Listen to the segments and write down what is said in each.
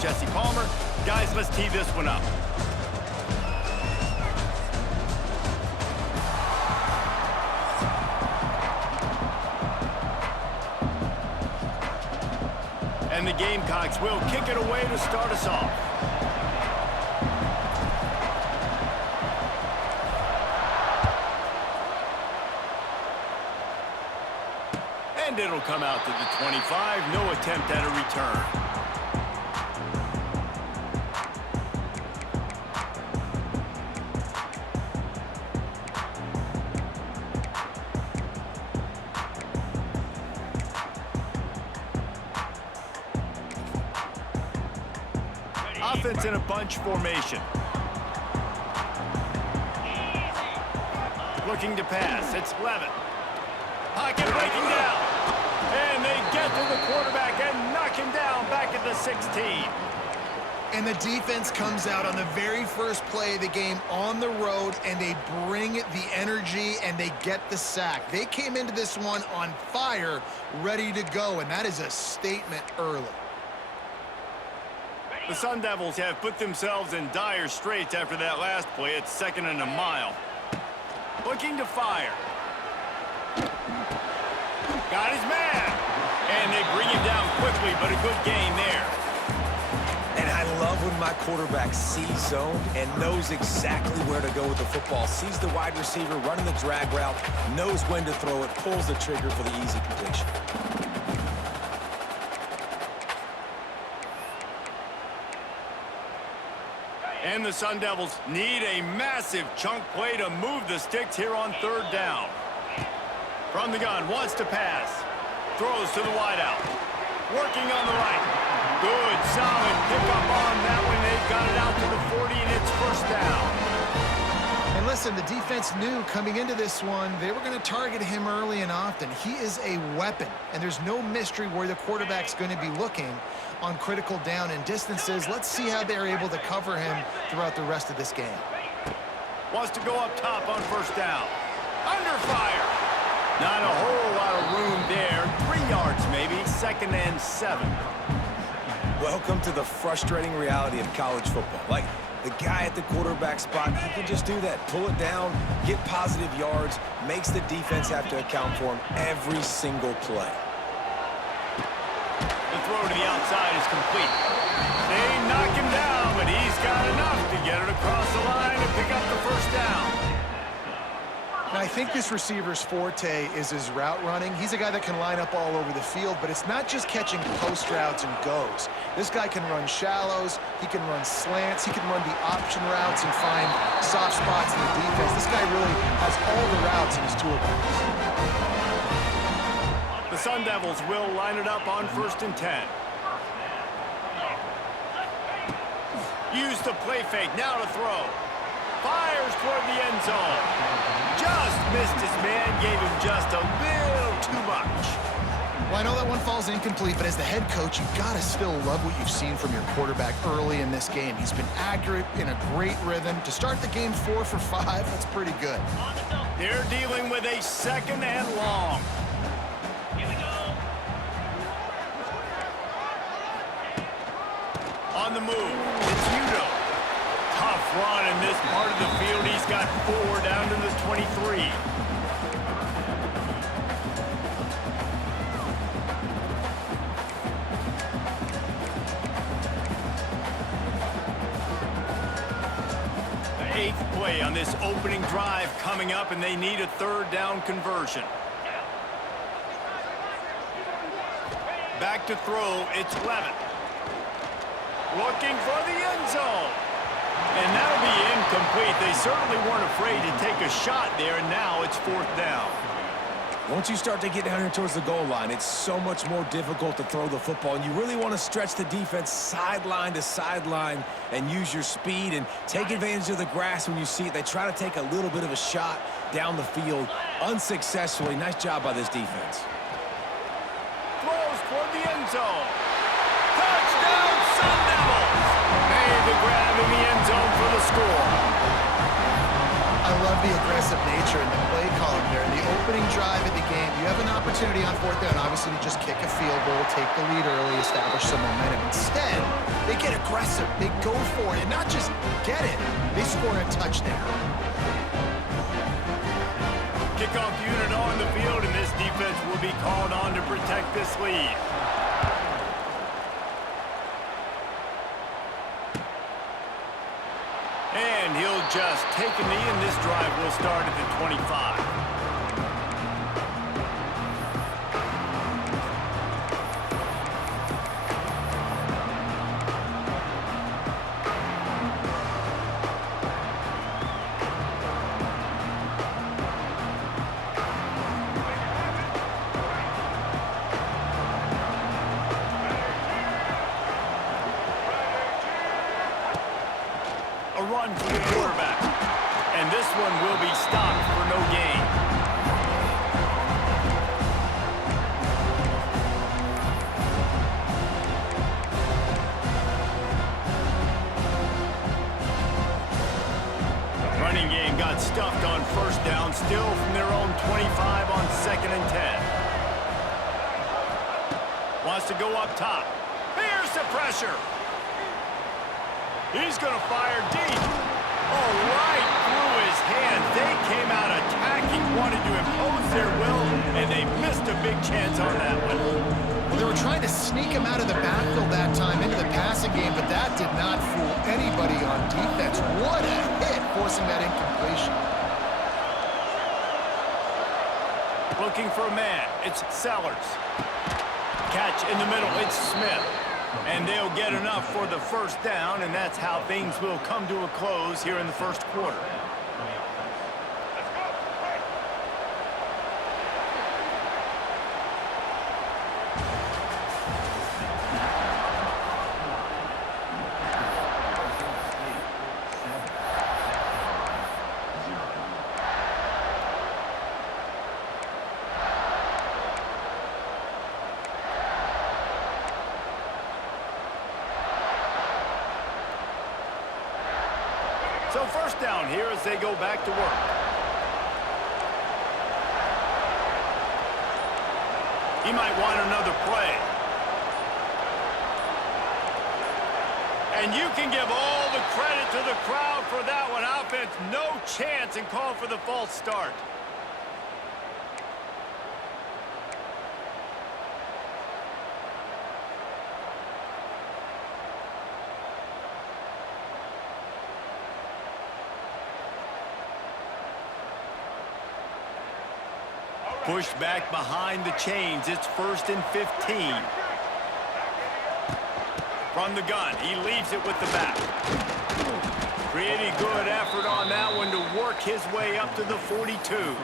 Jesse Palmer. Guys, let's tee this one up. And the Gamecocks will kick it away to start us off. And it'll come out to the 25. No attempt at a return. Offense in a bunch formation. Looking to pass. It's Levin. Pocket breaking down. And they get to the quarterback and knock him down back at the 16. And the defense comes out on the very first play of the game on the road, and they bring the energy, and they get the sack. They came into this one on fire, ready to go, and that is a statement early. The Sun Devils have put themselves in dire straits after that last play. It's 2nd and a mile. Looking to fire. Got his man. And they bring him down quickly, but a good gain there. And I love when my quarterback sees zone and knows exactly where to go with the football. Sees the wide receiver running the drag route, knows when to throw it, pulls the trigger for the easy completion. And the Sun Devils need a massive chunk play to move the sticks here on 3rd down. From the gun, wants to pass. Throws to the wideout. Working on the right. Good, solid pickup on that one. They've got it out to the 40, and it's 1st down. And listen, the defense knew coming into this one, they were going to target him early and often. He is a weapon, and there's no mystery where the quarterback's going to be looking on critical down and distances. Let's see how they're able to cover him throughout the rest of this game. Wants to go up top on 1st down. Under fire. Not a whole lot of room there. 3 yards maybe. 2nd and 7. Welcome to the frustrating reality of college football. Like, the guy at the quarterback spot, he can just do that. Pull it down, get positive yards, makes the defense have to account for him every single play. The throw to the outside is complete. They knock him down, but he's got enough to get it across the line and pick up the 1st down. Now, I think this receiver's forte is his route running. He's a guy that can line up all over the field, but it's not just catching post routes and goes. This guy can run shallows, he can run slants, he can run the option routes and find soft spots in the defense. This guy really has all the routes in his toolbox. The Sun Devils will line it up on 1st and 10. Use the play fake, now to throw. Fires toward the end zone. Just missed his man, gave him just a little too much. Well, I know that one falls incomplete, but as the head coach, you've got to still love what you've seen from your quarterback early in this game. He's been accurate, in a great rhythm. To start the game 4 for 5, that's pretty good. They're dealing with a 2nd and long. On the move, it's Udo. Tough run in this part of the field. He's got 4 down to the 23. The 8th play on this opening drive coming up, and they need a 3rd down conversion. Back to throw, it's Levin. Looking for the end zone. And that'll be incomplete. They certainly weren't afraid to take a shot there, and now it's 4th down. Once you start to get down here towards the goal line, it's so much more difficult to throw the football, and you really want to stretch the defense sideline to sideline and use your speed and take advantage of the grass when you see it. They try to take a little bit of a shot down the field unsuccessfully. Nice job by this defense. Throws toward the end zone. Touchdown, Sun Devils! Made the grab in the end zone for the score. I love the aggressive aggressive nature in the play column there. In the opening drive of the game, you have an opportunity on fourth down, obviously, to just kick a field goal, take the lead early, establish some momentum. Instead, they get aggressive. They go for it, and not just get it. They score a touchdown. Kickoff unit on the field, and this defense will be called on to protect this lead. And he'll just take a knee, and this drive will start at the 25. A run for the quarterback. And this one will be stopped for no gain. Running game got stuffed on first down, still from their own 25 on 2nd and 10. Wants to go up top. Here's the pressure. He's going to fire deep. Oh, right through his hand. They came out attacking, wanted to impose their will, and they missed a big chance on that one. Well, they were trying to sneak him out of the backfield that time into the passing game, but that did not fool anybody on defense. What a hit, forcing that incompletion. Looking for a man. It's Sellers. Catch in the middle. It's Smith. And they'll get enough for the first down, and that's how things will come to a close here in the first quarter. So first down here as they go back to work. He might want another play. And you can give all the credit to the crowd for that one. Offense, no chance, and call for the false start. Pushed back behind the chains. It's 1st and 15. From the gun, he leaves it with the back. Pretty good effort on that one to work his way up to the 42.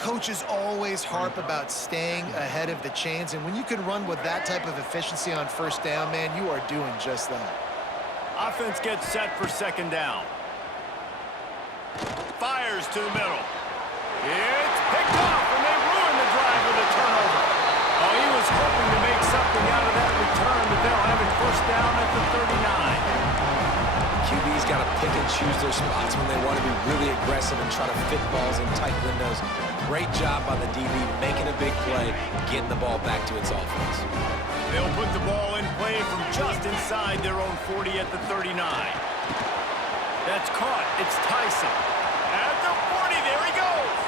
Coaches always harp about staying ahead of the chains, and when you can run with that type of efficiency on first down, man, you are doing just that. Offense gets set for 2nd down. Fires to the middle. It's picked off, and they ruin the drive with a turnover. Oh, he was hoping to make something out of that return, but they'll have it first down at the 39. QB's got to pick and choose their spots when they want to be really aggressive and try to fit balls in tight windows. Great job by the DB making a big play, getting the ball back to its offense. They'll put the ball in play from just inside their own 40 at the 39. That's caught. It's Tyson. At the 40, there he goes.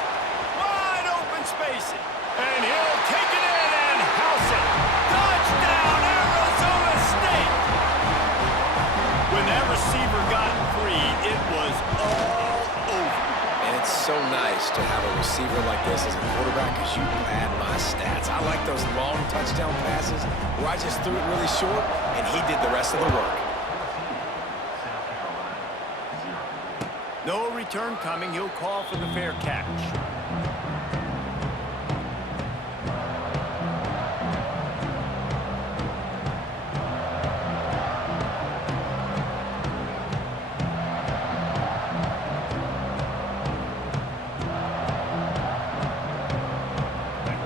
Wide open spacing. And he'll take it in and house it. Touchdown, Arizona State. When that receiver got free, it was all over. And it's so nice to have a receiver like this as a quarterback because you pad my stats. I like those long touchdown passes where I just threw it really short and he did the rest of the work. No return coming. He'll call for the fair catch.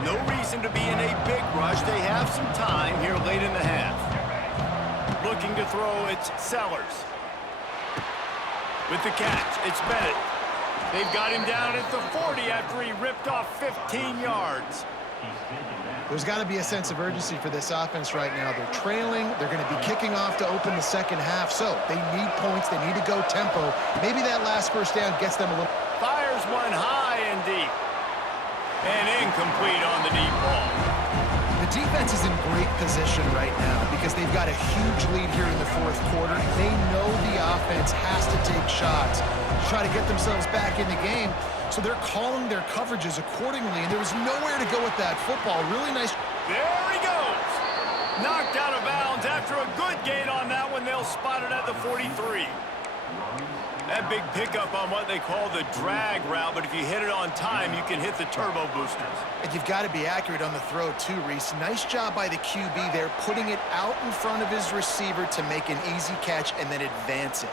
No reason to be in a big rush. They have some time here late in the half. Looking to throw, it's Sellers. With the catch, it's Bennett. They've got him down at the 40 after he ripped off 15 yards. There's got to be a sense of urgency for this offense right now. They're trailing. They're going to be kicking off to open the second half. So they need points. They need to go tempo. Maybe that last first down gets them a little. Fires one high and deep. And incomplete on the deep ball. The defense is in great position right now because they've got a huge lead here in the fourth quarter. They know the offense has to take shots to try to get themselves back in the game. So they're calling their coverages accordingly, and there was nowhere to go with that football. Really nice. There he goes. Knocked out of bounds after a good gain on that one. They'll spot it at the 43. That big pickup on what they call the drag route, but if you hit it on time, you can hit the turbo boosters. And you've got to be accurate on the throw too, Reese. Nice job by the QB there, putting it out in front of his receiver to make an easy catch and then advance it.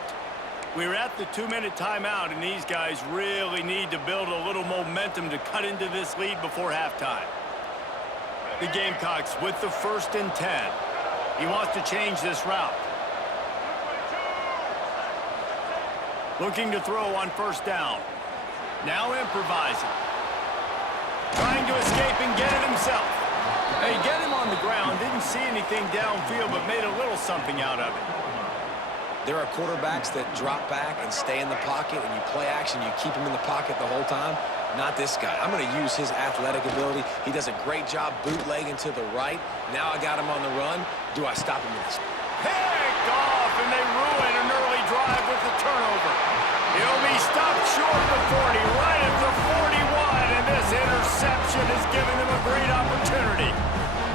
We're at the 2-minute timeout, and these guys really need to build a little momentum to cut into this lead before halftime. The Gamecocks with the 1st and 10. He wants to change this route. Looking to throw on 1st down. Now improvising. Trying to escape and get it himself. Hey, get him on the ground. Didn't see anything downfield, but made a little something out of it. There are quarterbacks that drop back and stay in the pocket, and you play action, you keep him in the pocket the whole time. Not this guy. I'm going to use his athletic ability. He does a great job bootlegging to the right. Now I got him on the run. Do I stop him with this? Picked off, and they ruin an early drive with the turnover. He'll be stopped short of the 40, right at the 41, and this interception has given them a great opportunity.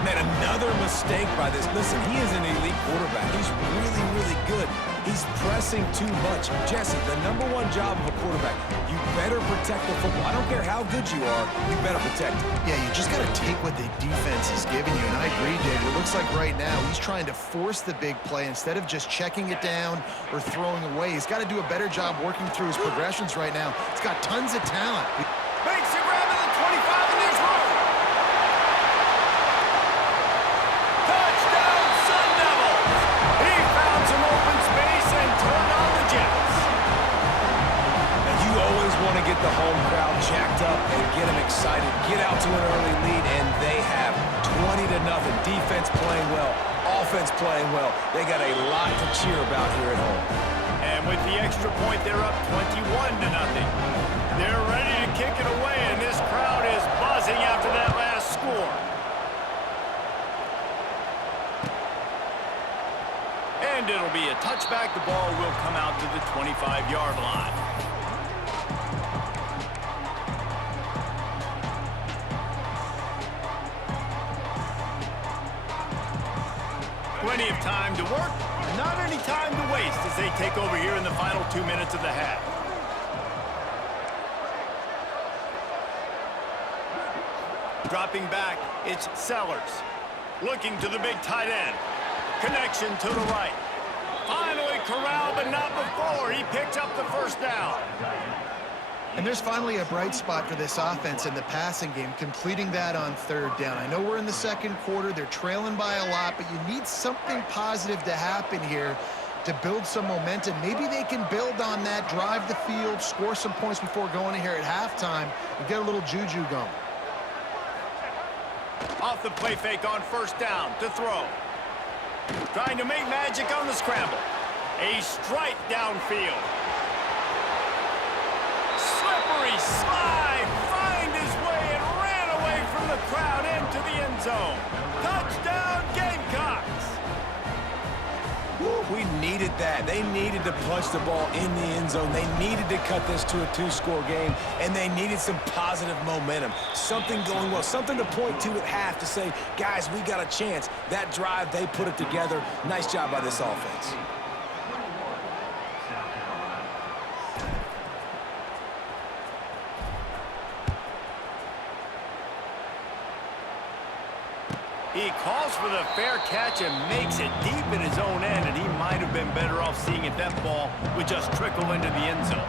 Man, another mistake by this. Listen, he is an elite quarterback. He's really, really good. He's pressing too much. Jesse, the #1 job of a quarterback, you better protect the football. I don't care how good you are, you better protect it. Yeah, you just got to take what the defense is giving you, and I agree, David. It looks like right now he's trying to force the big play instead of just checking it down or throwing away. He's got to do a better job working through his progressions right now. He's got tons of talent. Makes a grab at the 25, and there's room. Touchdown, Sun Devils! He found some open space and turned on the Jets. And you always want to get the home crowd jacked up and get them excited. Get out to an early lead, and they have 20-0. Defense playing well, offense playing well. They got a lot to cheer about here at home. And with the extra point, they're up 21-0. They're ready to kick it away, and this crowd is buzzing after that last score. And it'll be a touchback. The ball will come out to the 25-yard line. Plenty of time to work, not any time to waste as they take over here in the final 2 minutes of the half. Dropping back, it's Sellers. Looking to the big tight end. Connection to the right. Finally corralled, but not before. He picked up the 1st down. And there's finally a bright spot for this offense in the passing game, completing that on 3rd down. I know we're in the 2nd quarter. They're trailing by a lot, but you need something positive to happen here to build some momentum. Maybe they can build on that, drive the field, score some points before going in here at halftime, and get a little juju going. Off the play fake on 1st down to throw. Trying to make magic on the scramble. A strike downfield. Slippery slide. Find his way and ran away from the crowd into the end zone. Touchdown Gamecocks. We needed that. They needed to punch the ball in the end zone. They needed to cut this to a 2-score game, and they needed some positive momentum. Something going well, something to point to at half to say, guys, we got a chance. That drive, they put it together. Nice job by this offense. He calls for the fair catch and makes it deep in his own end, and he might have been better off seeing if that ball would just trickle into the end zone.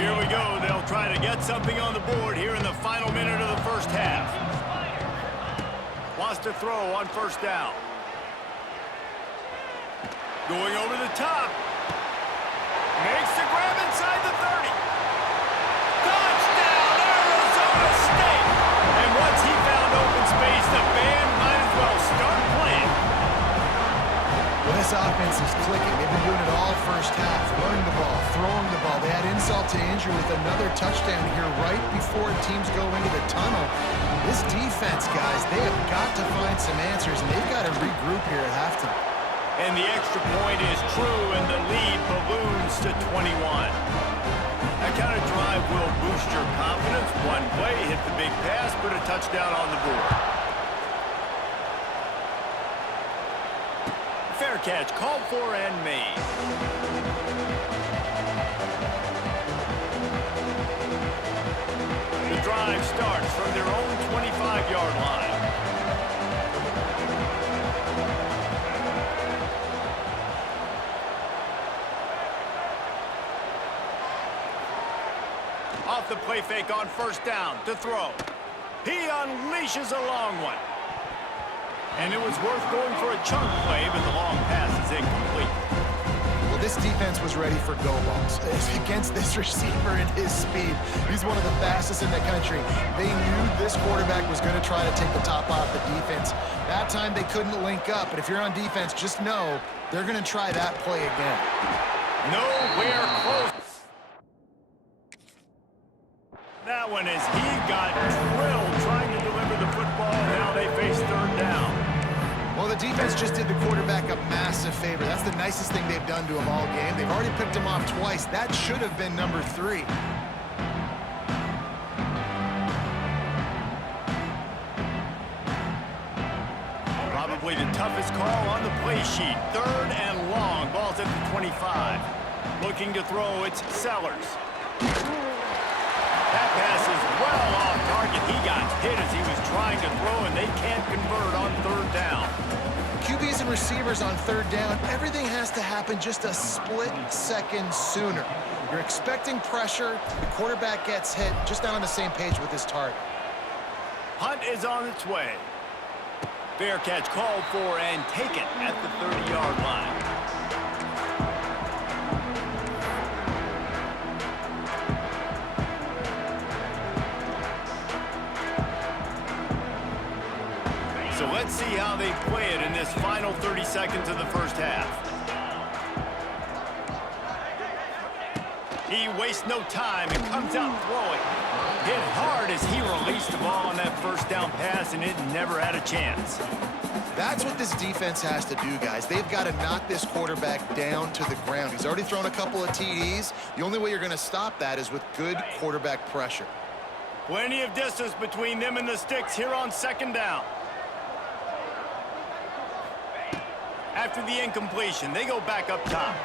Here we go. They'll try to get something on the board here in the final minute of the 1st half. Wants to throw on first down. Going over the top. Makes the grab inside the 30. Touchdown, Arizona State! And once he found open space, the band might as well start playing. Well, this offense is clicking. They've been doing it all first half. Running the ball, throwing the ball. They had insult to injury with another touchdown here right before teams go into the tunnel. This defense, guys, they have got to find some answers, and they've got to regroup here at halftime. And the extra point is true, and the lead balloons to 21. That kind of drive will boost your confidence. One play, hit the big pass, put a touchdown on the board. Fair catch, called for and made. The drive starts from their own 25-yard line. Off the play fake on first down to throw. He unleashes a long one. And it was worth going for a chunk play, but the long pass is incomplete. Well, this defense was ready for go balls. Against this receiver and his speed, he's one of the fastest in the country. They knew this quarterback was going to try to take the top off the defense. That time they couldn't link up, but if you're on defense, just know they're going to try that play again. Nowhere close. That one is he got drilled trying to deliver the football. Now they face third down. Well, the defense just did the quarterback a massive favor. That's the nicest thing they've done to him all game. They've already picked him off twice. That should have been number 3. Probably the toughest call on the play sheet. Third and long. Ball's at the 25. Looking to throw, it's Sellers. That pass is well off target. He got hit as he was trying to throw, and they can't convert on third down. QBs and receivers on third down, everything has to happen just a split second sooner. You're expecting pressure, the quarterback gets hit, just not on the same page with his target. Hunt is on its way. Fair catch called for and taken at the 30-yard line. So let's see how they play it in this final 30 seconds of the first half. He wastes no time and comes out throwing. Hit hard as he released the ball on that first down pass, and it never had a chance. That's what this defense has to do, guys. They've got to knock this quarterback down to the ground. He's already thrown a couple of TDs. The only way you're going to stop that is with good quarterback pressure. Plenty of distance between them and the sticks here on second down. After the incompletion, they go back up top.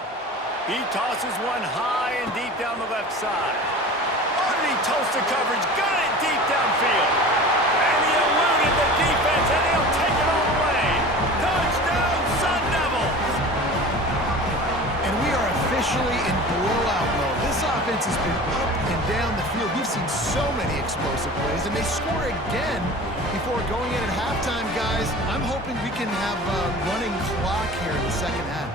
He tosses one high and deep down the left side. Underneath Tulsa coverage, got it deep downfield. And he eluded the defense, and he'll take it all the way. Touchdown, Sun Devils! And we are officially in blowout mode. This offense has been up and down the field. We've seen so many explosive plays, and they score again before going in at halftime, guys. I'm hoping we can have a running clock here in the second half.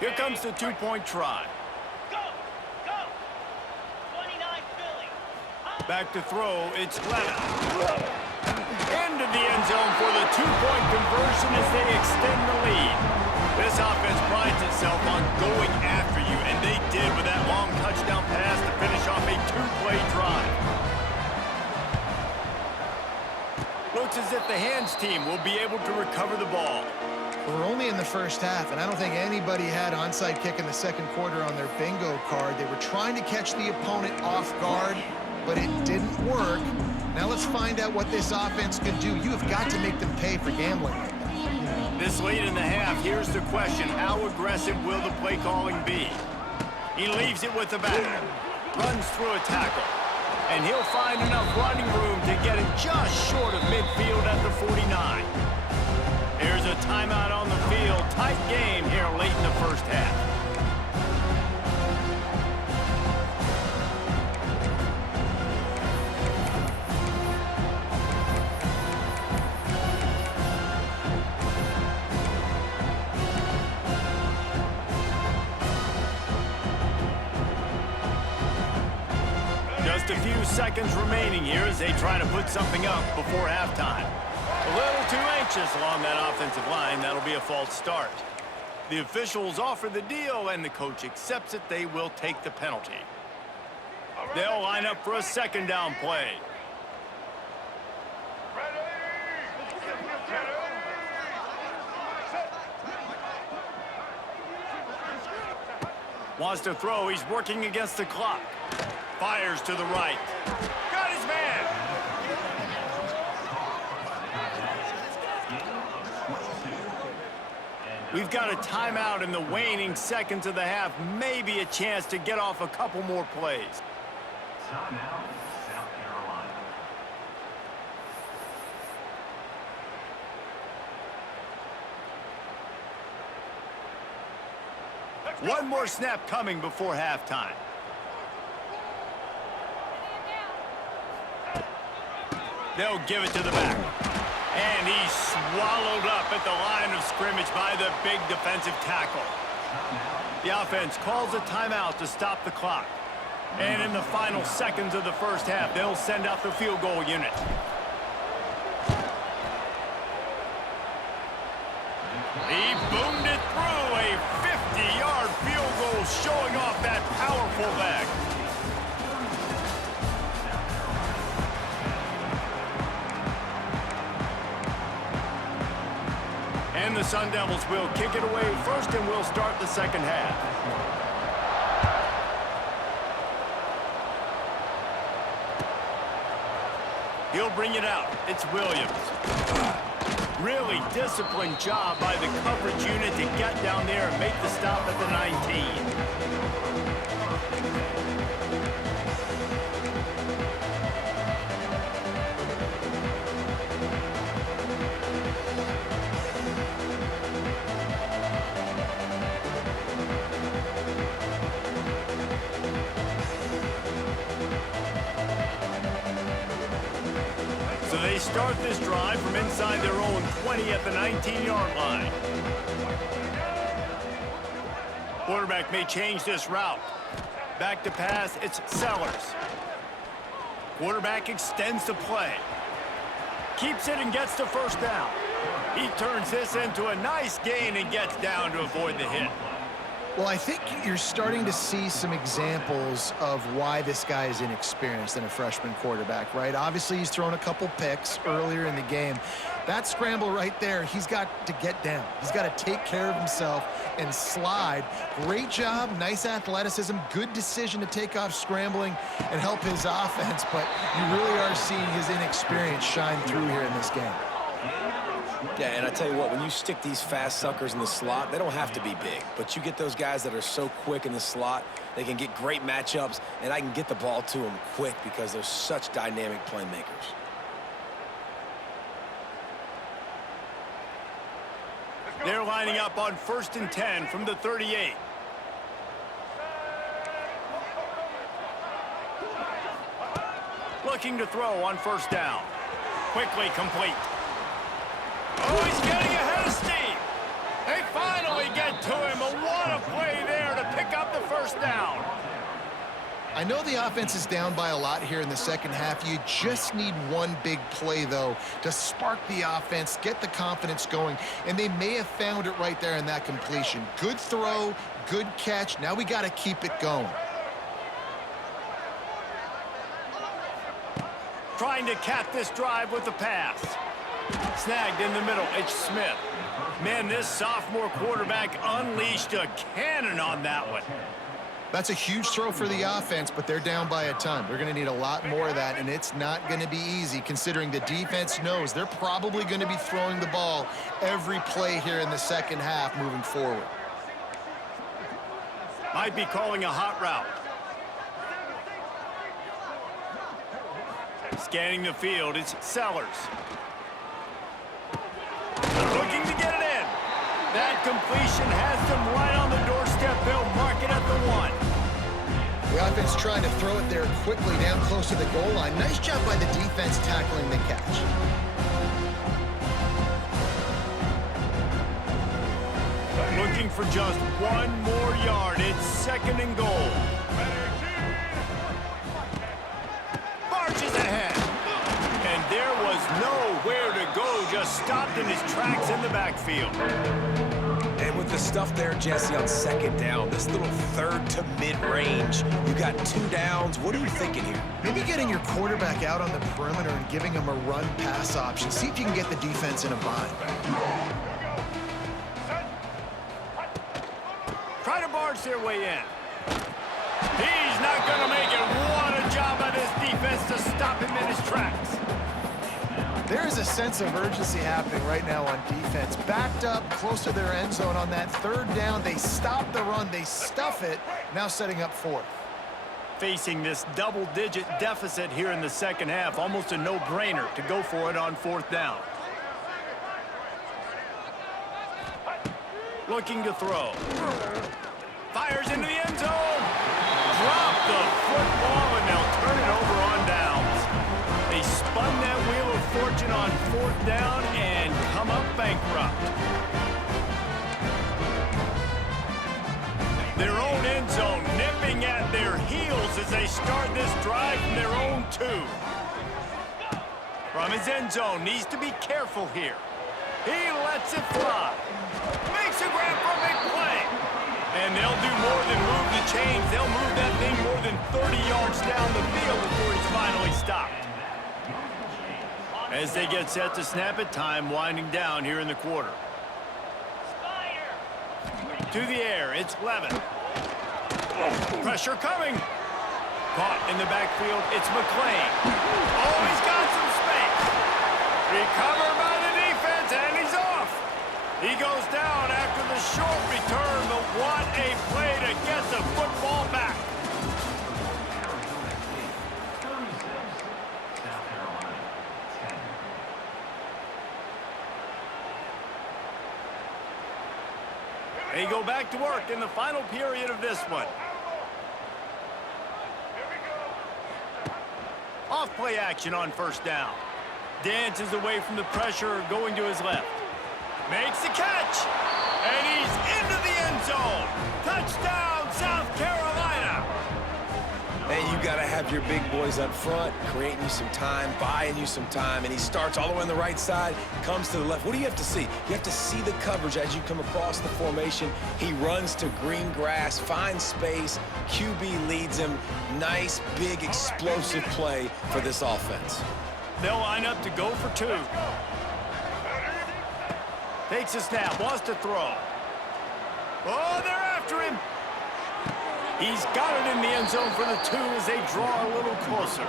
Here comes the two-point try. Go! 29 Philly. Back to throw, it's Leonard. Into the end zone for the two-point conversion as they extend the lead. This offense prides itself on going after you, and they did with that long touchdown pass to finish off a two-play drive. Looks as if the hands team will be able to recover the ball. We're only in the first half, and I don't think anybody had onside kick in the second quarter on their bingo card. They were trying to catch the opponent off guard, but it didn't work. Now let's find out what this offense can do. You have got to make them pay for gambling. This late in the half, here's the question. How aggressive will the play calling be? He leaves it with the back, runs through a tackle, and he'll find enough running room to get it just short of midfield at the 49. Here's a timeout on the field. Tight game here late in the first half. Just a few seconds remaining here as they try to put something up before halftime. A little too anxious along that offensive line. That'll be a false start. The officials offer the deal, and the coach accepts it. They will take the penalty. They'll line up for a second down play. Wants to throw. He's working against the clock. Fires to the right. Got his man. We've got a timeout in the waning seconds of the half. Maybe a chance to get off a couple more plays. Timeout, South Carolina. One more snap coming before halftime. They'll give it to the back. And he's swallowed up at the line of scrimmage by the big defensive tackle. The offense calls a timeout to stop the clock. And in the final seconds of the first half, they'll send out the field goal unit. He boomed it through. A 50-yard field goal showing off that powerful leg. And the Sun Devils will kick it away first, and we'll start the second half. He'll bring it out. It's Williams. Really disciplined job by the coverage unit to get down there and make the stop at the 19. So they start this drive from inside their own 20 at the 19-yard line. Quarterback may change this route. Back to pass, it's Sellers. Quarterback extends the play. Keeps it and gets the first down. He turns this into a nice gain and gets down to avoid the hit. Well, I think you're starting to see some examples of why this guy is inexperienced in a freshman quarterback, right? Obviously, he's thrown a couple picks earlier in the game. That scramble right there, he's got to get down. He's got to take care of himself and slide. Great job, nice athleticism, good decision to take off scrambling and help his offense, but you really are seeing his inexperience shine through here in this game. Yeah, and I tell you what, when you stick these fast suckers in the slot, they don't have to be big. But you get those guys that are so quick in the slot, they can get great matchups, and I can get the ball to them quick because they're such dynamic playmakers. They're lining up on 1st and 10 from the 38. Looking to throw on first down. Quickly complete. Oh, he's getting ahead of steam. They finally get to him. What a play there to pick up the first down. I know the offense is down by a lot here in the second half. You just need one big play, though, to spark the offense, get the confidence going, and they may have found it right there in that completion. Good throw, good catch. Now we got to keep it going. Trying to cap this drive with the pass. Snagged in the middle, it's Smith. Man, this sophomore quarterback unleashed a cannon on that one. That's a huge throw for the offense, but they're down by a ton. They're going to need a lot more of that, and it's not going to be easy considering the defense knows they're probably going to be throwing the ball every play here in the second half moving forward. Might be calling a hot route. Scanning the field, it's Sellers. Looking to get it in. That completion has them right on the doorstep. They'll mark it at the 1. The offense trying to throw it there quickly down close to the goal line. Nice job by the defense tackling the catch. Looking for just 1 more yard. It's 2nd and goal. Marches ahead. And there was nowhere to go. Just stopped in his tracks in the backfield. And with the stuff there, Jesse, on 2nd down, this little 3rd to mid-range, you got 2 downs. What are you thinking here? Maybe getting your quarterback out on the perimeter and giving him a run-pass option. See if you can get the defense in a bind. Try to barge their way in. He's not going to make it. What a job by this defense to stop him in his tracks. There is a sense of urgency happening right now on defense. Backed up, close to their end zone on that 3rd down. They stop the run. They stuff it. Now setting up 4th. Facing this double-digit deficit here in the 2nd half, almost a no-brainer to go for it on 4th down. Looking to throw. Fires into the end zone. Drop the football, and they'll turn it over on downs. They spun that wheel of fortune on 4th down and come up bankrupt. Their own end zone nipping at their heels as they start this drive from their own 2. From his end zone, needs to be careful here. He lets it fly. Makes a grab for a big play. And they'll do more than move the chains. They'll move that thing more than 30 yards down the field before he's finally stopped. As they get set to snap it, time winding down here in the quarter. To the air, it's Levin. Pressure coming. Caught in the backfield, it's McClain. Oh, he's got some space. Recovered by the defense, and he's off. He goes down after the short return, but what a play to get the football back. They go back to work in the final period of this one. Off play action on 1st down. Dances away from the pressure, going to his left. Makes the catch, and he's into the end zone. Touchdown, South Carolina. And you got to have your big boys up front, creating you some time, buying you some time, and he starts all the way on the right side, comes to the left. What do you have to see? You have to see the coverage as you come across the formation. He runs to green grass, finds space, QB leads him. Nice, big, explosive play for this offense. They'll line up to go for 2. Takes a snap, wants to throw. Oh, they're after him. He's got it in the end zone for the 2 as they draw a little closer.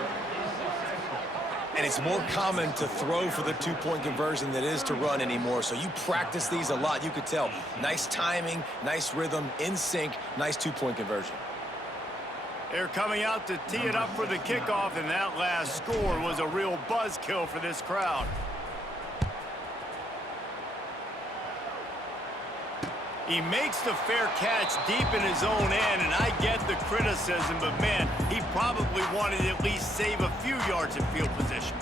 And it's more common to throw for the 2-point conversion than it is to run anymore. So you practice these a lot. You could tell. Nice timing, nice rhythm, in sync, nice 2-point conversion. They're coming out to tee it up for the kickoff, and that last score was a real buzzkill for this crowd. He makes the fair catch deep in his own end, and I get the criticism, but man, he probably wanted to at least save a few yards in field position.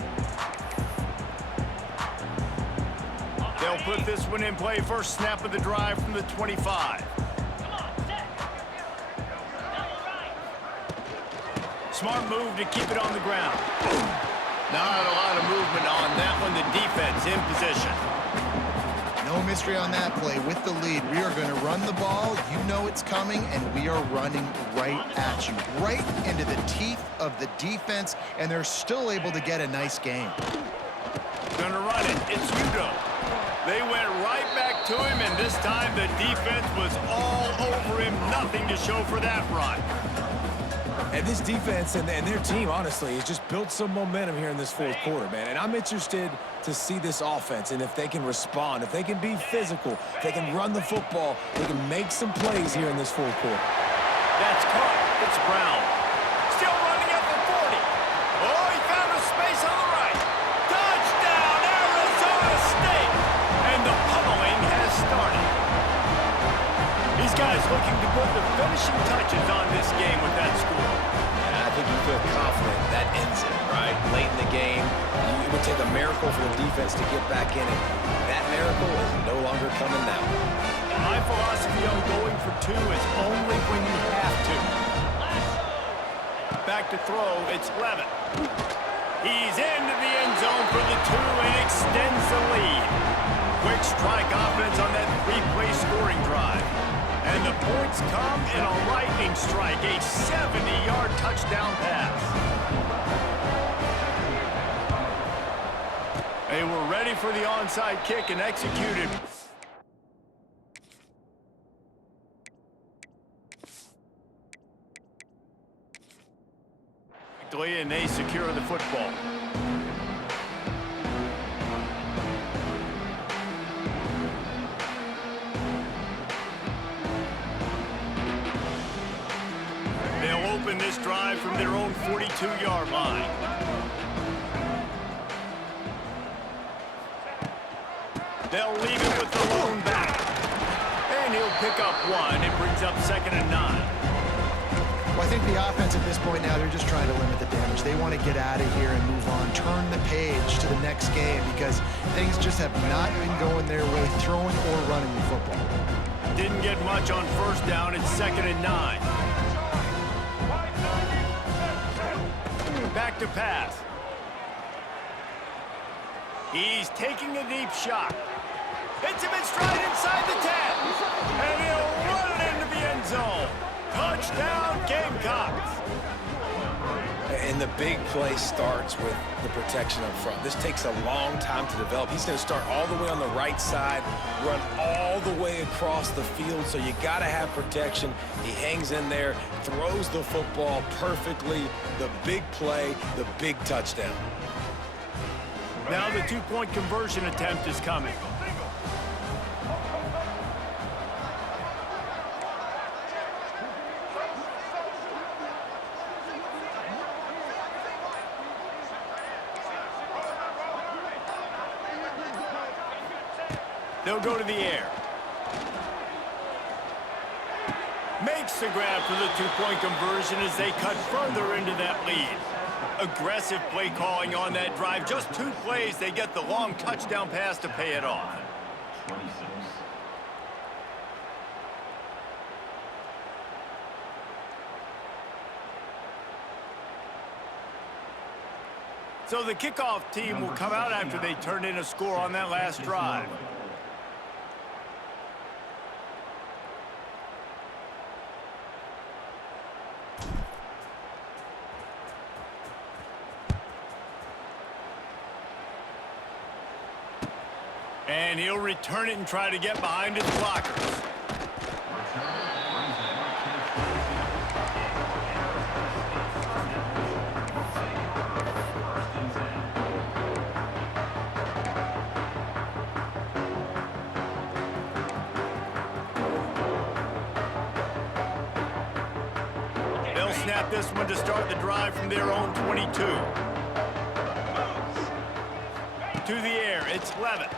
They'll put this one in play. First snap of the drive from the 25. Smart move to keep it on the ground. Not a lot of movement on that one. The defense in position. No mystery on that play. With the lead, we are going to run the ball. You know it's coming, and we are running right at you, right into the teeth of the defense, and they're still able to get a nice game. Gonna run it. It's Udo. They went right back to him, and this time the defense was all over him. Nothing to show for that run. And this defense and their team, honestly, has just built some momentum here in this 4th quarter, man. And I'm interested to see this offense and if they can respond, if they can be physical, if they can run the football, they can make some plays here in this 4th quarter. That's caught. It's Brown. Still running at the 40. Oh, he found a space on the right. Touchdown, Arizona State. And the pummeling has started. is looking to put the finishing touches on this game with that score. And I think you feel confident that ends it, right? Late in the game, it would take a miracle for the defense to get back in it. That miracle is no longer coming now. My philosophy on going for two is only when you have to. Back to throw, it's Levitt. He's into the end zone for the two and extends the lead. Quick strike offense on that three-play scoring drive. And the points come in a lightning strike, a 70-yard touchdown pass. They were ready for the onside kick and executed. And they secure the football. They'll open this drive from their own 42-yard line. They'll leave it with the lone back. And he'll pick up one. It brings up 2nd and 9. Well, I think the offense at this point now, they're just trying to limit the damage. They want to get out of here and move on, turn the page to the next game because things just have not been going their way, throwing or running the football. Didn't get much on first down. It's 2nd and 9. Back to pass. He's taking a deep shot. Hits him in stride inside the 10. And he'll run it into the end zone. Touchdown, Gamecocks. And the big play starts with the protection up front. This takes a long time to develop. He's going to start all the way on the right side, run all the way across the field, so you got to have protection. He hangs in there, throws the football perfectly. The big play, the big touchdown. Now the two-point conversion attempt is coming. They'll go to the air. Makes the grab for the two-point conversion as they cut further into that lead. Aggressive play calling on that drive. Just 2 plays, they get the long touchdown pass to pay it off. 26. So the kickoff team will come out after they turn in a score on that last drive. And he'll return it and try to get behind his blockers. They'll snap this one to start the drive from their own 22. To the air, it's Levitt.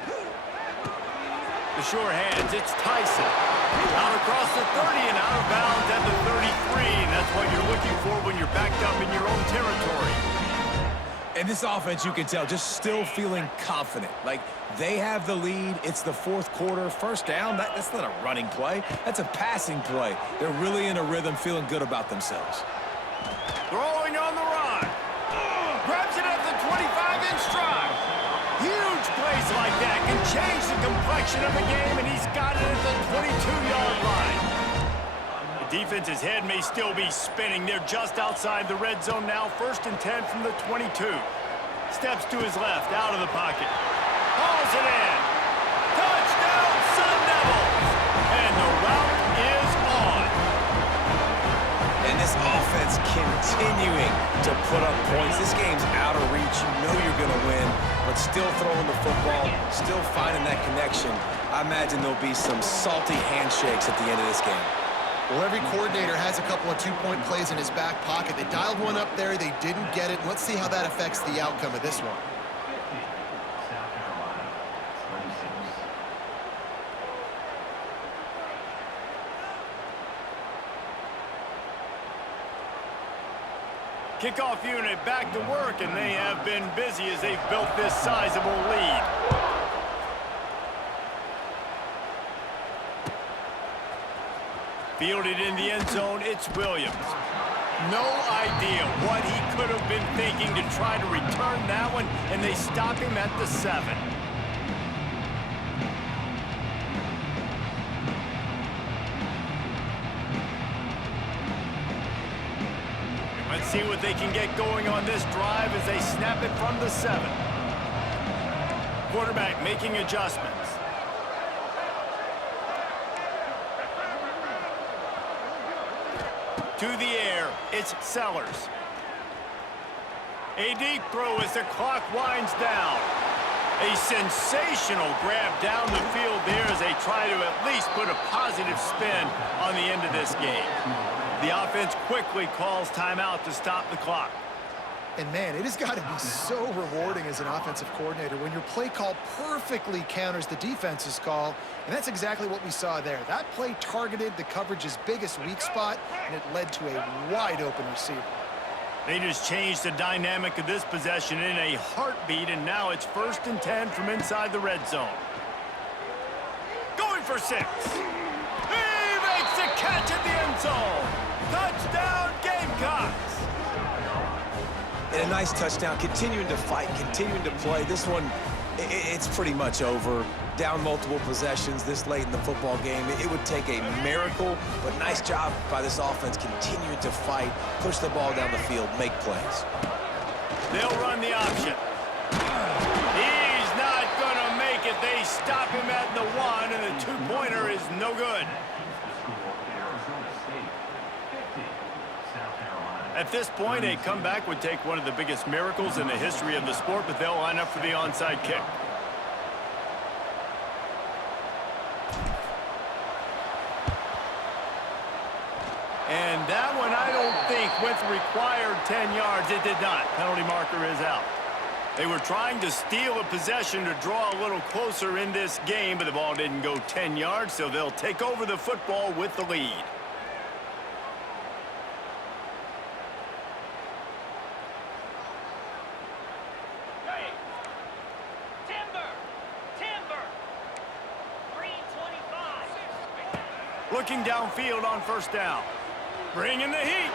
The sure hands, it's Tyson. Out across the 30 and out of bounds at the 33. That's what you're looking for when you're backed up in your own territory. And this offense, you can tell, just still feeling confident. Like, they have the lead. It's the 4th quarter. First down, that's not a running play. That's a passing play. They're really in a rhythm, feeling good about themselves. Throwing on the run. Grabs it at the 25-inch stride. Huge plays like that can change the complexion of the game, and he's got it at the 22-yard line. The defense's head may still be spinning. They're just outside the red zone now. 1st and 10 from the 22. Steps to his left, out of the pocket. Hauls it in. Touchdown, Sun Devils! And the route is on. And this offense continuing to put up points. This game's out of reach. You know you're going to win, but still throwing the football, still finding that connection. I imagine there'll be some salty handshakes at the end of this game. Well, every coordinator has a couple of two-point plays in his back pocket. They dialed one up there. They didn't get it. Let's see how that affects the outcome of this one. South Carolina, 36. Kickoff unit back to work, and they have been busy as they've built this sizable lead. Fielded in the end zone, it's Williams. No idea what he could have been thinking to try to return that one, and they stop him at the 7. Let's see what they can get going on this drive as they snap it from the 7. Quarterback making adjustments. To the air, it's Sellers. A deep throw as the clock winds down. A sensational grab down the field there as they try to at least put a positive spin on the end of this game. The offense quickly calls timeout to stop the clock. And man, it has got to be so rewarding as an offensive coordinator when your play call perfectly counters the defense's call, and that's exactly what we saw there. That play targeted the coverage's biggest weak spot, and it led to a wide-open receiver. They just changed the dynamic of this possession in a heartbeat, and now it's 1st and 10 from inside the red zone. Going for 6. He makes the catch at the end zone. Touchdown, Gamecocks. And a nice touchdown, continuing to fight, continuing to play. This one, it's pretty much over. Down multiple possessions this late in the football game. It would take a miracle, but nice job by this offense continuing to fight, push the ball down the field, make plays. They'll run the option. He's not going to make it. They stop him at the 1, and the 2-pointer is no good. At this point, a comeback would take one of the biggest miracles in the history of the sport, but they'll line up for the onside kick. And that one, I don't think, went the required 10 yards. It did not. Penalty marker is out. They were trying to steal a possession to draw a little closer in this game, but the ball didn't go 10 yards, so they'll take over the football with the lead. Looking downfield on 1st down. Bringing the heat.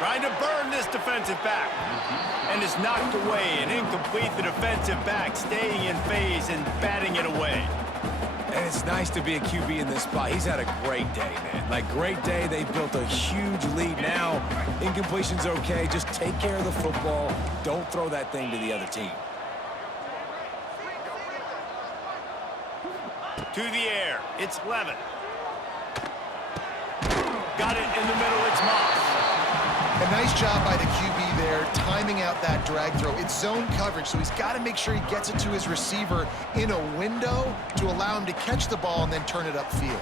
Trying to burn this defensive back. And it's knocked away and incomplete. The defensive back staying in phase and batting it away. And it's nice to be a QB in this spot. He's had a great day, man. Like, great day. They've built a huge lead now. Incompletion's okay. Just take care of the football. Don't throw that thing to the other team. To the air. It's Levin. Got it in the middle, it's Moss. A nice job by the QB there, timing out that drag throw. It's zone coverage, so he's got to make sure he gets it to his receiver in a window to allow him to catch the ball and then turn it upfield.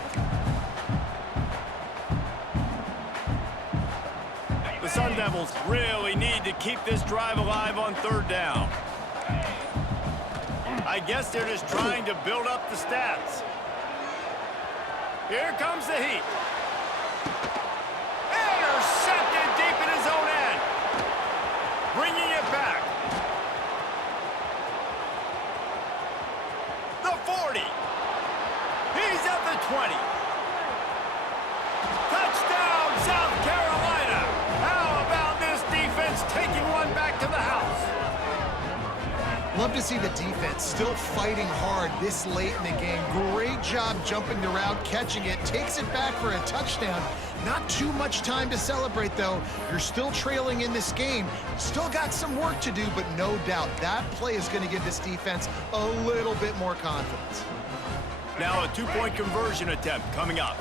The Sun Devils really need to keep this drive alive on 3rd down. I guess they're just trying to build up the stats. Here comes the heat. Intercepted deep in his own end. Bringing it back. The 40. He's at the 20. Touchdown, South Carolina. How about this defense taking one back to the house? Love to see the defense still fighting hard this late in the game. Great job jumping the route, catching it, takes it back for a touchdown. Not too much time to celebrate, though. You're still trailing in this game. Still got some work to do, but no doubt that play is going to give this defense a little bit more confidence. Now a 2-point conversion attempt coming up.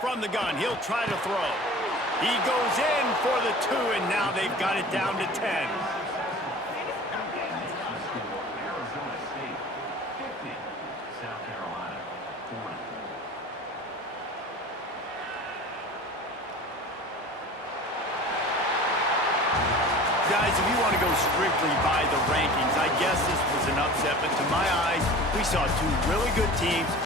From the gun, he'll try to throw. He goes in for the 2, and now they've got it down to 10. Arizona State 50, South Carolina 40. Guys, if you want to go strictly by the rankings, I guess this was an upset, but to my eyes, we saw two really good teams